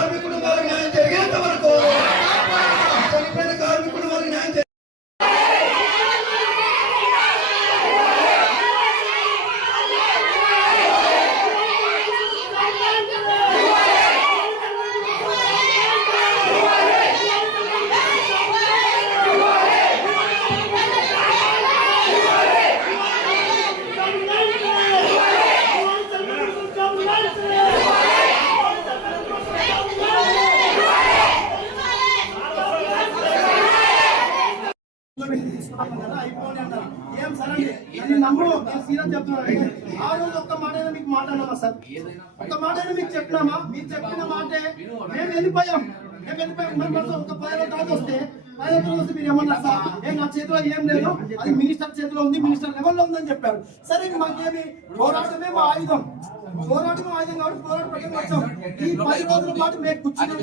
కార్మికుడు వారికి న్యాయం జరిగేంత వరకు చనిపోయిన కార్మికుడు వారికి న్యాయం ఏం సరే నమ్ము సీరియస్ చెప్తున్నాను. ఆ రోజు ఒక్క మాట మీకు మాట్లాడినామా సార్? ఒక్క మాట మీకు చెప్పినామా? మీరు చెప్పిన మాటే మేము వెళ్ళిపోయాం. ఒక 10 రోజుల తర్వాత వస్తే 10 రోజుల వస్తే మీరు ఏమన్నారు సార్? నా చేతిలో ఏం లేదు, అది మినిస్టర్ చేతిలో ఉంది, మినిస్టర్ లెవెల్లో ఉందని చెప్పారు. సరే మాకేమి పోరాటమే మా ఆయుధం, పోరాటమే ఆయుధం కాబట్టి పోరాటం వచ్చాం. ఈ 10 రోజుల పాటు మేము కూర్చుని